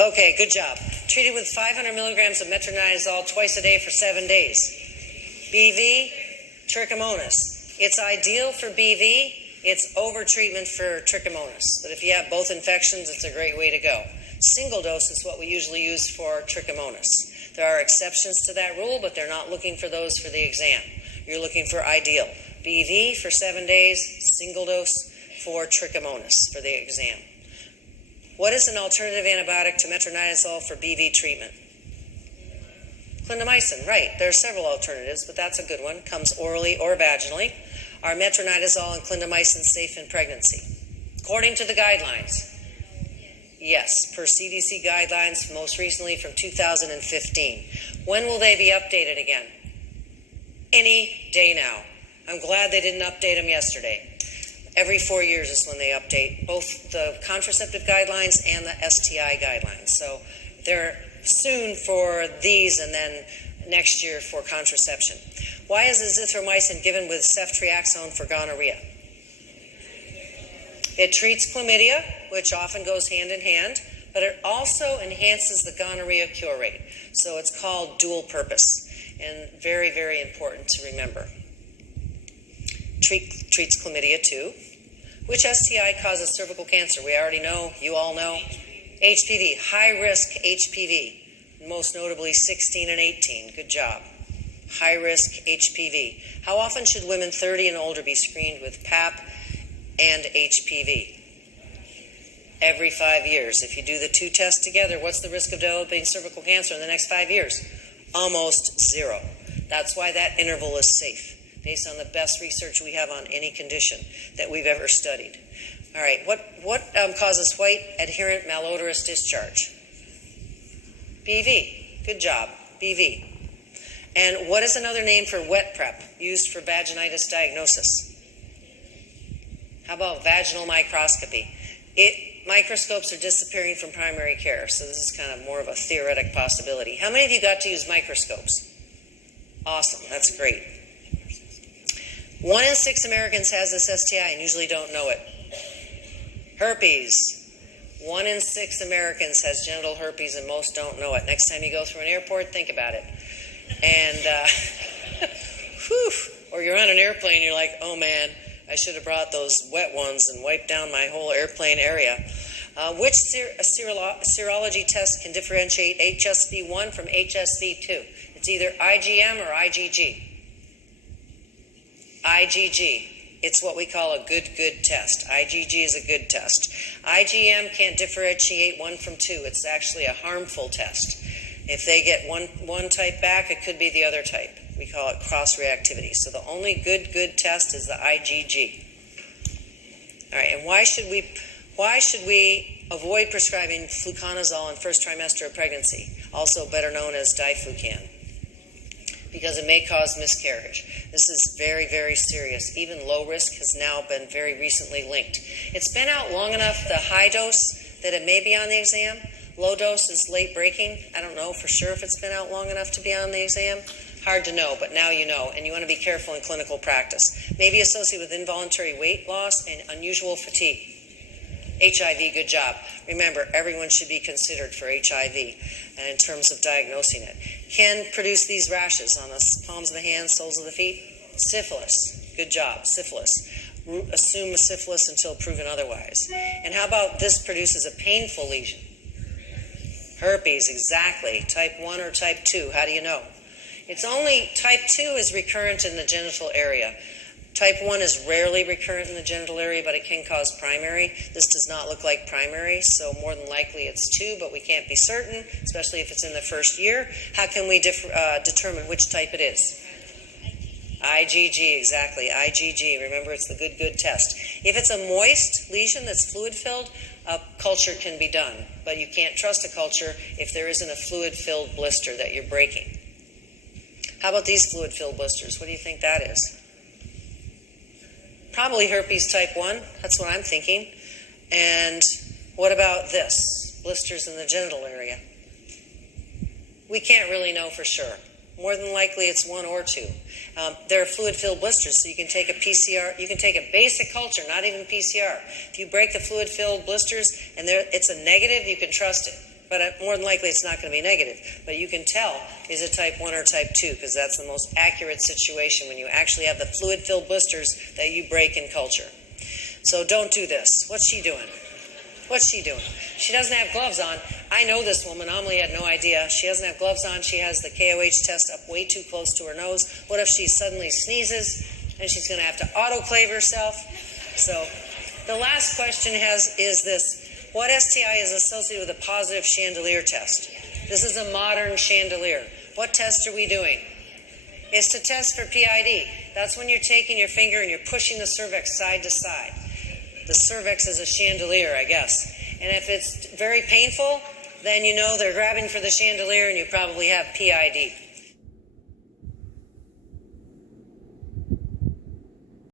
Okay, good job. Treated with 500 milligrams of metronidazole twice a day for 7 days. BV, trichomonas. It's ideal for BV. It's over-treatment for trichomonas. But if you have both infections, it's a great way to go. Single dose is what we usually use for trichomonas. There are exceptions to that rule, but they're not looking for those for the exam. You're looking for ideal. BV for 7 days, single dose for trichomonas for the exam. What is an alternative antibiotic to metronidazole for BV treatment? Clindamycin, right. There are several alternatives, but that's a good one. Comes orally or vaginally. Are metronidazole and clindamycin safe in pregnancy? According to the guidelines. Yes, per CDC guidelines, most recently from 2015. When will they be updated again? Any day now. I'm glad they didn't update them yesterday. Every 4 years is when they update both the contraceptive guidelines and the STI guidelines. So they're soon for these and then next year for contraception. Why is azithromycin given with ceftriaxone for gonorrhea? It treats chlamydia, which often goes hand in hand, but it also enhances the gonorrhea cure rate. So it's called dual purpose and very, very important to remember. Treats chlamydia too. Which STI causes cervical cancer? We already know, you all know. HPV, high risk HPV, most notably 16 and 18. Good job. High risk HPV. How often should women 30 and older be screened with PAP and HPV? Every 5 years. If you do the two tests together, what's the risk of developing cervical cancer in the next 5 years? Almost zero. That's why that interval is safe, based on the best research we have on any condition that we've ever studied. All right, what causes white adherent malodorous discharge? BV. Good job, BV. And what is another name for wet prep used for vaginitis diagnosis? How about vaginal microscopy? Microscopes are disappearing from primary care, so this is kind of more of a theoretic possibility. How many of you got to use microscopes? Awesome, that's great. 1 in 6 Americans has this STI and usually don't know it. Herpes. 1 in 6 Americans has genital herpes and most don't know it. Next time you go through an airport, think about it. And, or you're on an airplane and you're like, oh man, I should have brought those wet ones and wiped down my whole airplane area. Which serology test can differentiate HSV1 from HSV2? It's either IgM or IgG. IgG. It's what we call a good test. IgG is a good test. IgM can't differentiate one from two. It's actually a harmful test. If they get one type back, it could be the other type. We call it cross-reactivity. So the only good test is the IgG. All right, and why should we avoid prescribing fluconazole in first trimester of pregnancy, also better known as diflucan? Because it may cause miscarriage. This is very, very serious. Even low risk has now been very recently linked. It's been out long enough, the high dose, that it may be on the exam. Low dose is late breaking. I don't know for sure if it's been out long enough to be on the exam. Hard to know, but now you know, and you want to be careful in clinical practice. Maybe associated with involuntary weight loss and unusual fatigue. HIV, good job. Remember, everyone should be considered for HIV in terms of diagnosing it. Can produce these rashes on the palms of the hands, soles of the feet. Syphilis, good job, syphilis. Assume syphilis until proven otherwise. And how about this produces a painful lesion? Herpes, exactly. Type 1 or type 2, how do you know? It's only, type 2 is recurrent in the genital area. Type 1 is rarely recurrent in the genital area, but it can cause primary. This does not look like primary, so more than likely it's 2, but we can't be certain, especially if it's in the first year. How can we determine which type it is? IgG, exactly, IgG. Remember, it's the good test. If it's a moist lesion that's fluid-filled, a culture can be done, but you can't trust a culture if there isn't a fluid-filled blister that you're breaking. How about these fluid-filled blisters? What do you think that is? Probably herpes type 1. That's what I'm thinking. And what about this? Blisters in the genital area. We can't really know for sure. More than likely it's 1 or 2. There are fluid-filled blisters, so you can take a PCR, you can take a basic culture, not even PCR. If you break the fluid-filled blisters and it's a negative, you can trust it. but more than likely it's not going to be negative. But you can tell, is it type 1 or type 2, because that's the most accurate situation when you actually have the fluid-filled blisters that you break in culture. So don't do this. What's she doing? What's she doing? She doesn't have gloves on. I know this woman. Amelie had no idea. She doesn't have gloves on. She has the KOH test up way too close to her nose. What if she suddenly sneezes and she's going to have to autoclave herself? So the last question is this. What STI is associated with a positive chandelier test? This is a modern chandelier. What test are we doing? It's to test for PID. That's when you're taking your finger and you're pushing the cervix side to side. The cervix is a chandelier, I guess. And if it's very painful, then you know they're grabbing for the chandelier and you probably have PID.